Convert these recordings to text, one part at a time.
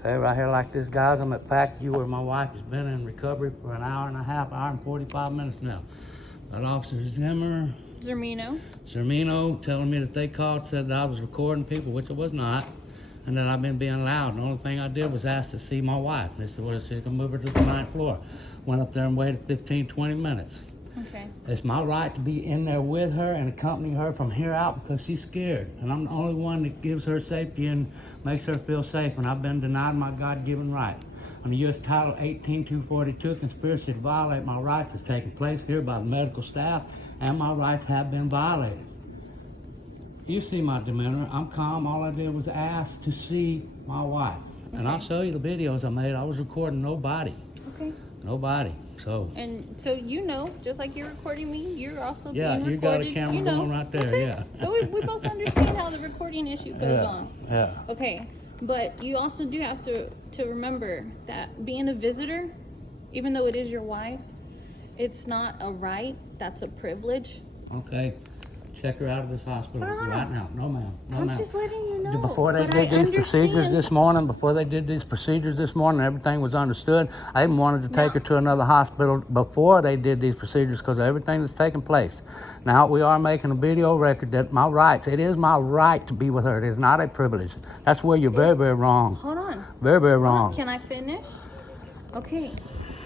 Okay, right here like this, guys. I'm at P.A.C.U where my wife has been in recovery for an hour and a half, hour and 45 minutes now. That Officer Zermeno telling me that they called, said that I was recording people, which I was not, and that I've been being loud. The only thing I did was ask to see my wife. They said, well, she can move her to the 9th floor. Went up there and waited 15, 20 minutes. Okay. It's my right to be in there with her and accompany her from here out because she's scared. And I'm the only one that gives her safety and makes her feel safe. And I've been denied my God-given right. Under U.S. Title 18-242, conspiracy to violate my rights is taking place here by the medical staff, and my rights have been violated. You see my demeanor. I'm calm. All I did was ask to see my wife. Okay. And I'll show you the videos I made. I was recording nobody. Okay. Nobody. So. And so just like you're recording me, you're also being recorded. Yeah, you got a camera going right there. Okay. Yeah. So we both understand how the recording issue goes on. Yeah. Okay. But you also do have to remember that being a visitor, even though it is your wife, it's not a right. That's a privilege. Okay. Check her out of this hospital right now. No, ma'am. No, I'm ma'am. just letting you know. Before they did these procedures this morning, everything was understood. I even wanted to take her to another hospital before they did these procedures because of everything that's taken place. Now, we are making a video record that my rights, it is my right to be with her. It is not a privilege. That's where you're very, very wrong. Hold on. Very, very wrong. Can I finish? Okay.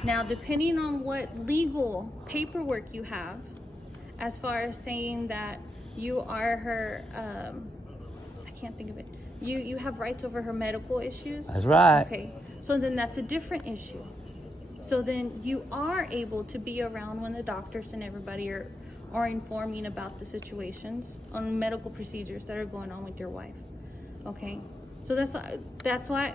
Now, depending on what legal paperwork you have, as far as saying that you are her, I can't think of it. You have rights over her medical issues. That's right. Okay. So then that's a different issue. So then you are able to be around when the doctors and everybody are informing about the situations on medical procedures that are going on with your wife. Okay. So that's why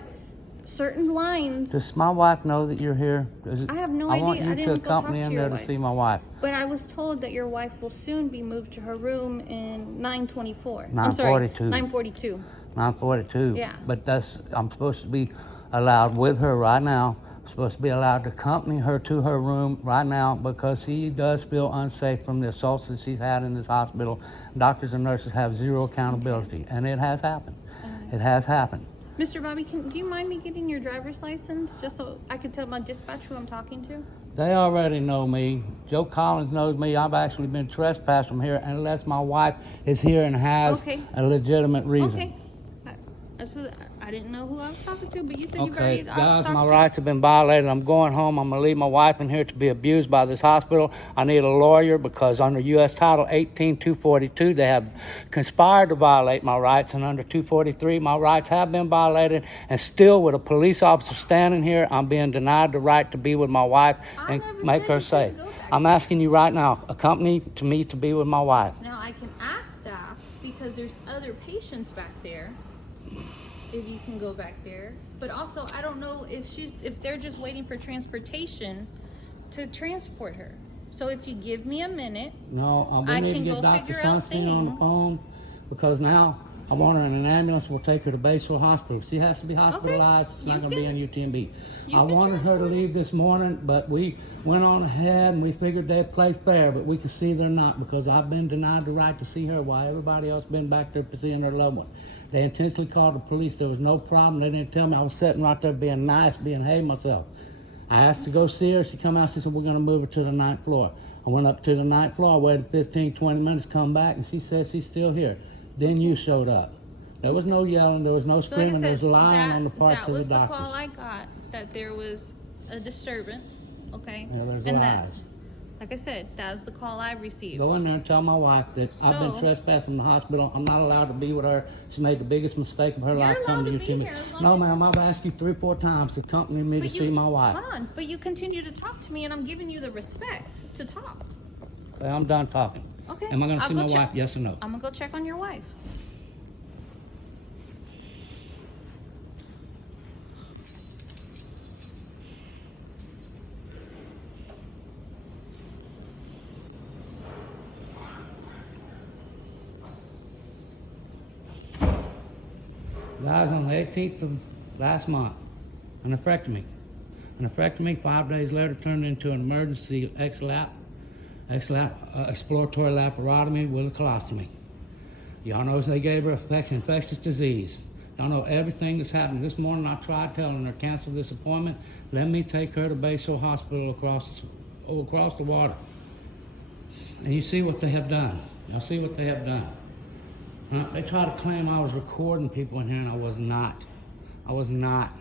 certain lines. Does my wife know that you're here? I have no idea. I want you to accompany in there to see my wife. But I was told that your wife will soon be moved to her room in 924. 942. I'm sorry, 942. 942. Yeah. But I'm supposed to be allowed with her right now. I'm supposed to be allowed to accompany her to her room right now because she does feel unsafe from the assaults that she's had in this hospital. Doctors and nurses have zero accountability, and it has happened. It has happened. Mr. Bobby, do you mind me getting your driver's license just so I can tell my dispatch who I'm talking to? They already know me. Joe Collins knows me. I've actually been trespassed from here unless my wife is here and has a legitimate reason. Okay. So I didn't know who I was talking to, but you said you've already guys, my rights have been violated. I'm going home. I'm going to leave my wife in here to be abused by this hospital. I need a lawyer because under U.S. Title 18-242, they have conspired to violate my rights, and under 243, my rights have been violated, and still with a police officer standing here, I'm being denied the right to be with my wife and make her safe. I'm asking you right now, accompany me to be with my wife. Now, I can ask staff because there's other patients back there. If you can go back there, but also I don't know if they're just waiting for transportation to transport her. So if you give me a minute, we need to get Dr. Sunstein on the phone because now I want her in an ambulance. We'll take her to P.A.C.U hospital. She has to be hospitalized. She's not going to be in UTMB. I wanted her to leave this morning, but we went on ahead and we figured they'd play fair, but we could see they're not because I've been denied the right to see her while everybody else been back there seeing their loved one. They intentionally called the police. There was no problem. They didn't tell me. I was sitting right there being nice, behaving myself. I asked to go see her. She come out. She said, we're going to move her to the 9th floor. I went up to the 9th floor. I waited 15, 20 minutes, come back, and she said she's still here. Then you showed up. There was no yelling. There was no screaming. There was lying on the parts of the doctors. That was the call I got, that there was a disturbance, okay? Yeah, there's lies. Like I said, that was the call I received. Go in there and tell my wife that I've been trespassed from the hospital. I'm not allowed to be with her. She made the biggest mistake of her life coming to UTMB. No, ma'am, I've asked you 3 or 4 times to accompany me to see my wife. Hold on, but you continue to talk to me, and I'm giving you the respect to talk. Okay, I'm done talking. Okay. Am I going to see my wife, yes or no? I'm going to go check on your wife. Guys, on the 18th of last month, an nephrectomy. An nephrectomy 5 days later turned into an emergency exploratory laparotomy with a colostomy. Y'all know they gave her infectious disease. Y'all know everything that's happened. This morning I tried telling her, cancel this appointment. Let me take her to P.A.C.U Hospital across the water. And you see what they have done. Y'all see what they have done. They try to claim I was recording people in here, and I was not. I was not.